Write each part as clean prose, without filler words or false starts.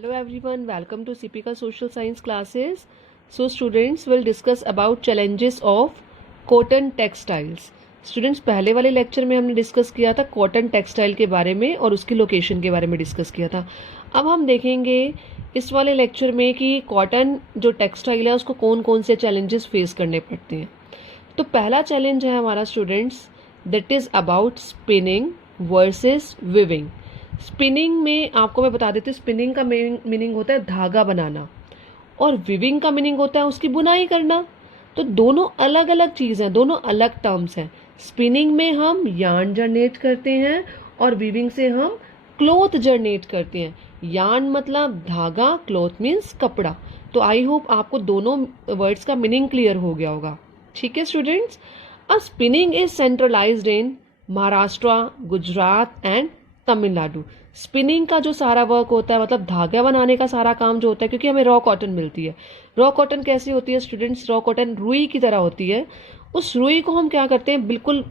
Hello everyone, welcome to CPK Social Science classes. So students will discuss about challenges of cotton textiles. Students पहले वाले lecture में हमने discuss किया था cotton textile के बारे में और उसकी लोकेशन के बारे में डिस्कस किया था. अब हम देखेंगे इस वाले लेक्चर में कि कॉटन जो टेक्सटाइल है उसको कौन कौन से चैलेंजेस फेस करने पड़ते हैं. तो पहला चैलेंज है हमारा students that is about spinning versus viewing. Spinning में आपको मैं बता देती हूँ, स्पिनिंग का मीनिंग होता है धागा बनाना और विविंग का मीनिंग होता है उसकी बुनाई करना. तो दोनों अलग अलग चीज़ हैं, दोनों अलग टर्म्स हैं. स्पिनिंग में हम यार्न जनरेट करते हैं और विविंग से हम क्लॉथ जनरेट करते हैं. यार्न मतलब धागा, क्लॉथ मीन्स कपड़ा. तो आई होप आपको दोनों वर्ड्स का मीनिंग क्लियर हो गया होगा. ठीक है students. A spinning is centralised in Maharashtra, Gujarat and Tamil Nadu. Spinning का जो सारा वर्क होता है मतलब धागा बनाने का सारा काम जो होता है, क्योंकि हमें रॉ कॉटन मिलती है. रॉ कॉटन कैसी होती है स्टूडेंट्स? रॉ कॉटन रुई की तरह होती है. उस रुई को हम क्या करते हैं, बिल्कुल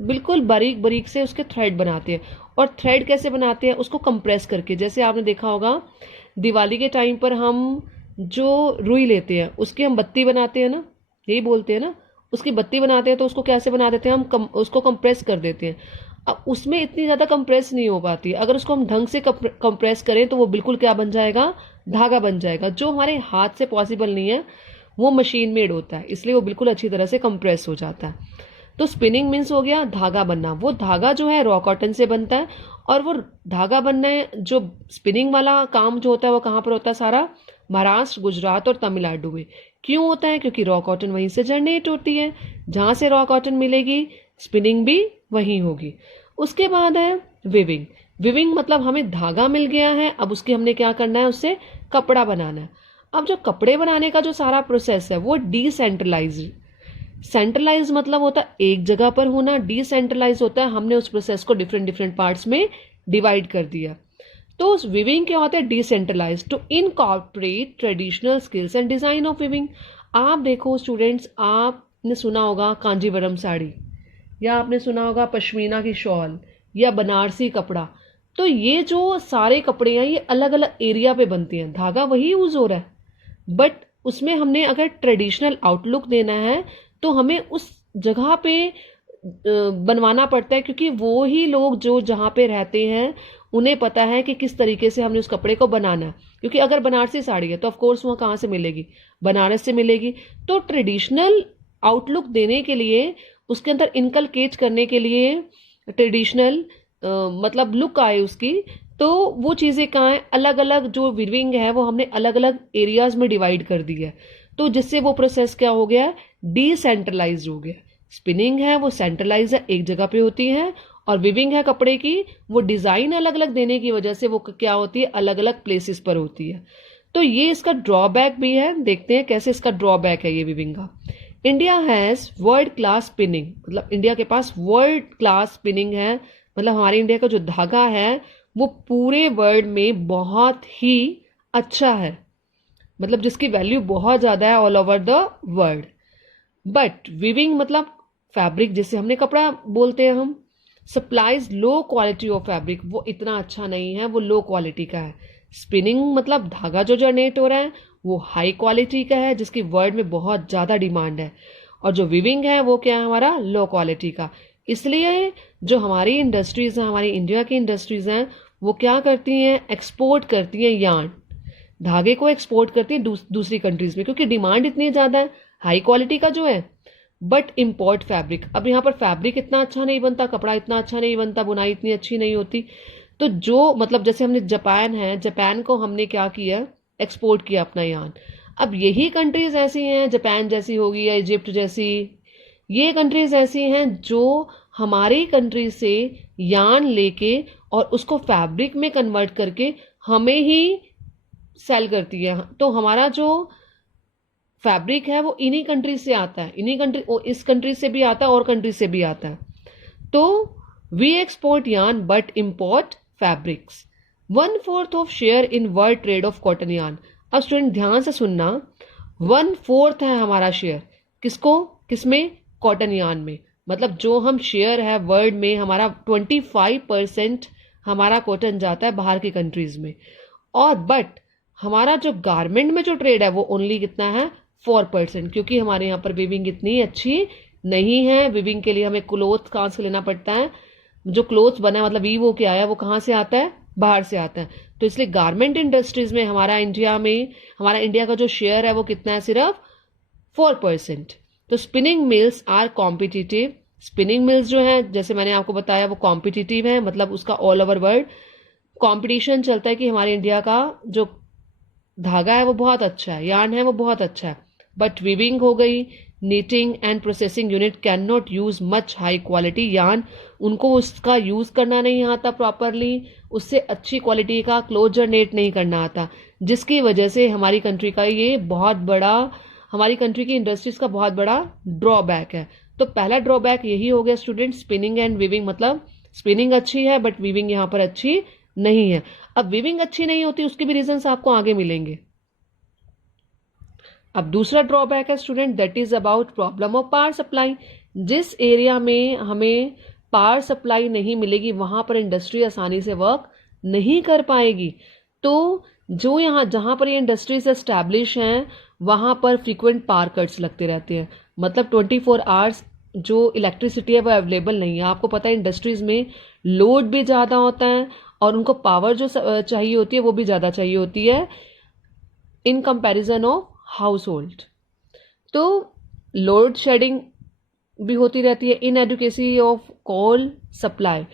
बिल्कुल बारीक बारीक से उसके थ्रेड बनाते हैं. और थ्रेड कैसे बनाते हैं? उसको कंप्रेस करके. जैसे आपने देखा होगा दिवाली के टाइम पर हम जो रुई लेते हैं उसकी हम बत्ती बनाते हैं ना, यही बोलते हैं ना, उसकी बत्ती बनाते हैं. तो उसको कैसे बना देते हैं हम? उसको कंप्रेस कर देते हैं. अब उसमें इतनी ज़्यादा कंप्रेस नहीं हो पाती. अगर उसको हम ढंग से कंप्रेस करें तो वो बिल्कुल क्या बन जाएगा? धागा बन जाएगा. जो हमारे हाथ से पॉसिबल नहीं है वो मशीन मेड होता है, इसलिए वो बिल्कुल अच्छी तरह से कंप्रेस हो जाता है. तो स्पिनिंग मीन्स हो गया धागा बनना. वो धागा जो है रॉ कॉटन से बनता है और वो धागा बनना है. जो स्पिनिंग वाला काम जो होता है वो कहाँ पर होता है? सारा महाराष्ट्र, गुजरात और तमिलनाडु में. क्यों होता है? क्योंकि रॉ कॉटन वहीं से जनरेट होती है. जहाँ से रॉ कॉटन मिलेगी स्पिनिंग भी वहीं होगी. उसके बाद है विविंग. विविंग मतलब हमें धागा मिल गया है, अब उसके हमने क्या करना है? उससे कपड़ा बनाना है. अब जो कपड़े बनाने का जो सारा प्रोसेस है वो डिसेंट्रलाइज्ड. सेंट्रलाइज मतलब होता है एक जगह पर होना, डिसेंट्रलाइज होता है हमने उस प्रोसेस को डिफरेंट डिफरेंट पार्ट्स में डिवाइड कर दिया. तो विविंग क्या होता है? Decentralize. To incorporate traditional skills and design of weaving. आप देखो स्टूडेंट्स, आपने सुना होगा कांजीवरम साड़ी, या आपने सुना होगा पश्मीना की शॉल या बनारसी कपड़ा. तो ये जो सारे कपड़े हैं ये अलग अलग एरिया पे बनते हैं. धागा वही यूज हो रहा है, बट उसमें हमने अगर ट्रेडिशनल आउटलुक देना है तो हमें उस जगह पे बनवाना पड़ता है, क्योंकि वो ही लोग जो जहाँ पे रहते हैं उन्हें पता है कि किस तरीके से हमने उस कपड़े को बनाना है. क्योंकि अगर बनारसी साड़ी है तो ऑफकोर्स वहाँ कहाँ से मिलेगी? बनारस से मिलेगी. तो ट्रेडिशनल आउटलुक देने के लिए, उसके अंदर इनकलकेट करने के लिए, ट्रेडिशनल मतलब लुक आए उसकी, तो वो चीज़ें कहाँ हैं? अलग अलग जो विविंग है वो हमने अलग अलग एरियाज में डिवाइड कर दी है. तो जिससे वो प्रोसेस क्या हो गया? डिसेंट्रलाइज हो गया. स्पिनिंग है वो सेंट्रलाइज है, एक जगह पे होती है, और विविंग है कपड़े की, वो डिज़ाइन अलग अलग देने की वजह से वो क्या होती है? अलग अलग प्लेसेस पर होती है. तो ये इसका ड्रॉबैक भी है. देखते हैं कैसे इसका ड्रॉबैक है ये विविंग का. India has world class spinning. मतलब इंडिया के पास वर्ल्ड क्लास स्पिनिंग है. मतलब हमारे इंडिया का जो धागा है वो पूरे वर्ल्ड में बहुत ही अच्छा है, मतलब जिसकी वैल्यू बहुत ज़्यादा है all over the world. But viewing मतलब फैब्रिक, जिसे हमने कपड़ा बोलते हैं हम, supplies low quality of fabric. वो इतना अच्छा नहीं है, वो लो क्वालिटी का है. स्पिनिंग मतलब धागा जो जनरेट हो रहा है वो हाई क्वालिटी का है, जिसकी वर्ल्ड में बहुत ज़्यादा डिमांड है. और जो विविंग है वो क्या है? हमारा लो क्वालिटी का. इसलिए जो हमारी इंडस्ट्रीज़ हैं, हमारी इंडिया की इंडस्ट्रीज़ हैं, वो क्या करती हैं? एक्सपोर्ट करती हैं यार्न. धागे को एक्सपोर्ट करती हैं दूसरी कंट्रीज़ में, क्योंकि डिमांड इतनी ज़्यादा है हाई क्वालिटी का जो है. But import fabric. अब यहाँ पर फैब्रिक इतना अच्छा नहीं बनता, कपड़ा इतना अच्छा नहीं बनता, बुनाई इतनी अच्छी नहीं होती. तो जो मतलब जैसे हमने जापान है, जापान को हमने क्या किया? एक्सपोर्ट किया अपना यार्न. अब यही कंट्रीज ऐसी हैं, जापान जैसी होगी या इजिप्ट जैसी, ये कंट्रीज ऐसी हैं जो हमारी कंट्री से यार्न लेके और उसको फैब्रिक में कन्वर्ट करके हमें ही सेल करती है. तो हमारा जो फैब्रिक है वो इन्हीं कंट्रीज से आता है, इन्हीं कंट्री, इस कंट्री से भी आता है और कंट्री से भी आता है. तो we export yarn but import fabrics. 1/4 of share in world trade of cotton yarn. अब स्टूडेंट ध्यान से सुनना, 1/4 है हमारा शेयर. किसको? किसमें? कॉटन यार्न में. मतलब जो हम शेयर है वर्ल्ड में, हमारा 25% हमारा कॉटन जाता है बाहर की कंट्रीज में. और बट हमारा जो गारमेंट में जो ट्रेड है वो ओनली कितना है 4%, क्योंकि हमारे यहाँ पर वीविंग इतनी अच्छी नहीं है। वीविंग के लिए हमें क्लोथ कहाँ से लेना पड़ता है, जो क्लोथ बना है मतलब वीवो के आया वो कहाँ से आता है, बाहर से आता है। तो इसलिए गारमेंट इंडस्ट्रीज में हमारा इंडिया का जो शेयर है वो कितना है, सिर्फ 4%। तो spinning mills are competitive. Spinning mills जो है जैसे मैंने आपको बताया वो कॉम्पिटिटिव है, मतलब उसका ऑल ओवर वर्ल्ड कॉम्पिटिशन चलता है कि हमारे इंडिया का जो धागा है वो बहुत अच्छा है, यार्न है वो बहुत अच्छा है। बट वीविंग हो गई, knitting and processing unit can not use much high quality yarn, उनको उसका यूज करना नहीं आता प्रॉपरली, उससे अच्छी क्वालिटी का क्लोथ जनरेट नहीं करना आता, जिसकी वजह से हमारी कंट्री का ये बहुत बड़ा, हमारी कंट्री की इंडस्ट्रीज का बहुत बड़ा ड्रॉबैक है। तो पहला ड्रॉबैक यही हो गया स्टूडेंट, स्पिनिंग एंड वीविंग, मतलब स्पिनिंग अच्छी है बट वीविंग यहाँ पर अच्छी नहीं है। अब वीविंग अच्छी नहीं होती उसके भी रीजंस आपको आगे मिलेंगे। अब दूसरा ड्रॉबैक है student, that is about problem of power supply. जिस एरिया में हमें पावर सप्लाई नहीं मिलेगी वहां पर इंडस्ट्री आसानी से वर्क नहीं कर पाएगी। तो जो यहाँ जहां पर ये इंडस्ट्रीज एस्टैब्लिश हैं वहां पर फ्रीक्वेंट पावर कट्स लगते रहते हैं, मतलब 24 आवर्स जो इलेक्ट्रिसिटी है वो अवेलेबल नहीं है। आपको पता है इंडस्ट्रीज में लोड भी ज़्यादा होता है और उनको पावर जो चाहिए होती है वो भी ज़्यादा चाहिए होती है in comparison of house hold. तो लोड शेडिंग भी होती रहती है, इन एडुकेसी ऑफ कोल सप्लाई,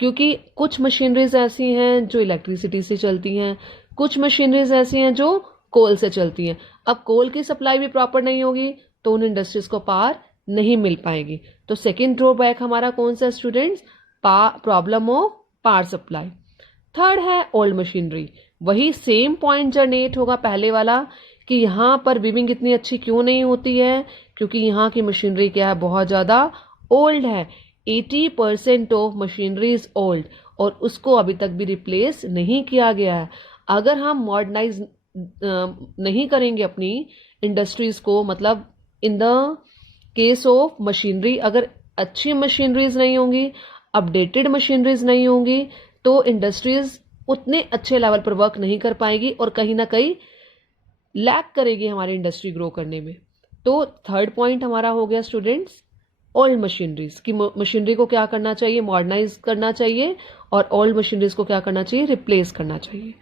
क्योंकि कुछ मशीनरीज ऐसी हैं जो इलेक्ट्रिसिटी से चलती हैं, कुछ मशीनरीज ऐसी हैं जो कोल से चलती हैं। अब कोल की सप्लाई भी प्रॉपर नहीं होगी तो उन इंडस्ट्रीज को पावर नहीं मिल पाएगी। तो सेकेंड ड्रॉबैक हमारा कौन सा students, problem of power supply. Third है ओल्ड मशीनरी, वही सेम पॉइंट जनरेट होगा पहले वाला कि यहाँ पर वीविंग इतनी अच्छी क्यों नहीं होती है, क्योंकि यहाँ की मशीनरी क्या है, बहुत ज़्यादा ओल्ड है। 80% ऑफ मशीनरी इज ओल्ड और उसको अभी तक भी रिप्लेस नहीं किया गया है। अगर हम मॉडर्नाइज नहीं करेंगे अपनी इंडस्ट्रीज को, मतलब in the case of machinery, अगर अच्छी मशीनरीज नहीं होंगी, अपडेटेड मशीनरीज नहीं होंगी, तो इंडस्ट्रीज उतने अच्छे लेवल पर वर्क नहीं कर पाएगी और कहीं ना कहीं लैक करेगी हमारी इंडस्ट्री ग्रो करने में। तो थर्ड पॉइंट हमारा हो गया स्टूडेंट्स ओल्ड मशीनरीज की, मशीनरी को क्या करना चाहिए, मॉडर्नाइज करना चाहिए, और ओल्ड मशीनरीज को क्या करना चाहिए, रिप्लेस करना चाहिए।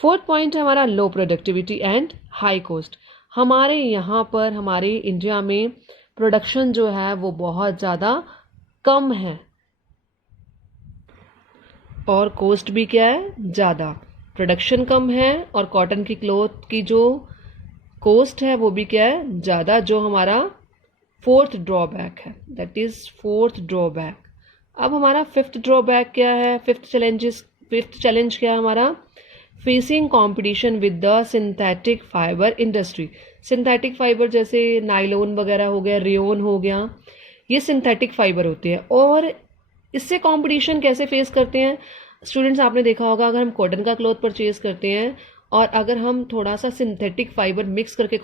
फोर्थ पॉइंट है हमारा लो प्रोडक्टिविटी एंड हाई कॉस्ट। हमारे यहाँ पर हमारे इंडिया में प्रोडक्शन जो है वो बहुत ज़्यादा कम है और कॉस्ट भी क्या है, ज़्यादा। प्रोडक्शन कम है और कॉटन की क्लॉथ की जो कॉस्ट है वो भी क्या है, ज़्यादा, जो हमारा फोर्थ ड्रॉबैक है, दैट इज फोर्थ ड्रॉबैक। अब हमारा फिफ्थ ड्रॉबैक क्या है, फिफ्थ चैलेंज क्या है हमारा, facing competition with the synthetic fibre industry. Synthetic fibre जैसे नायलॉन वगैरह हो गया, रेयन हो गया, ये सिंथेटिक फाइबर होते हैं और इससे कंपटीशन कैसे फेस करते हैं स्टूडेंट्स, आपने देखा होगा अगर हम कॉटन का क्लॉथ परचेज करते हैं और अगर हम थोड़ा सा सिंथेटिक फाइबर मिक्स करके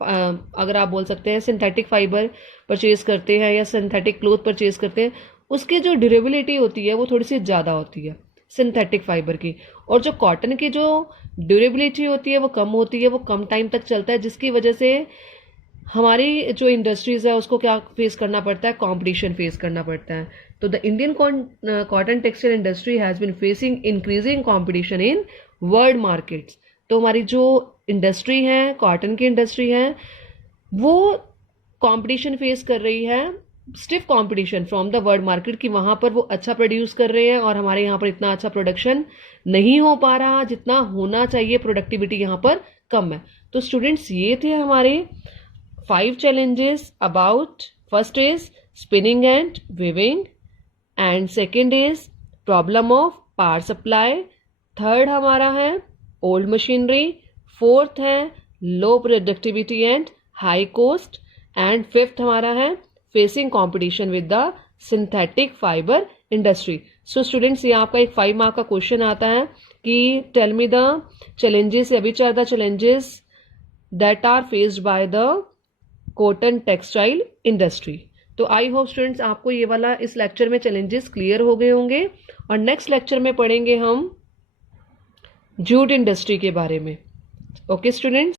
अगर आप बोल सकते हैं सिंथेटिक फाइबर परचेज करते हैं या सिंथेटिक क्लॉथ परचेज करते हैं, उसकी जो ड्यूरेबिलिटी होती है वो थोड़ी सी ज़्यादा होती है सिंथेटिक फाइबर की, और जो कॉटन की जो ड्यूरेबिलिटी होती है वो कम होती है, वो कम टाइम तक चलता है, जिसकी वजह से हमारी जो इंडस्ट्रीज है उसको क्या फेस करना पड़ता है, कंपटीशन फेस करना पड़ता है। तो the Indian cotton textile industry has been facing increasing competition in world markets. तो हमारी जो इंडस्ट्री है, कॉटन की इंडस्ट्री है, वो कंपटीशन फेस कर रही है, stiff competition from the world market, कि वहाँ पर वो अच्छा प्रोड्यूस कर रहे हैं और हमारे यहाँ पर इतना अच्छा प्रोडक्शन नहीं हो पा रहा जितना होना चाहिए, प्रोडक्टिविटी यहाँ पर कम है। तो स्टूडेंट्स ये थे हमारे 5 challenges about, first is spinning and weaving, and second is problem of power supply, third हमारा है old machinery, fourth है low productivity and high cost, and fifth हमारा है facing competition with the synthetic fiber industry. So students, ये आपका एक 5 mark का question आता है कि tell me the challenges, which are the challenges that are faced by the cotton textile industry. तो आई होप स्टूडेंट्स आपको ये वाला इस लेक्चर में चैलेंजेस क्लियर हो गए होंगे और नेक्स्ट लेक्चर में पढ़ेंगे हम जूट इंडस्ट्री के बारे में। Okay students.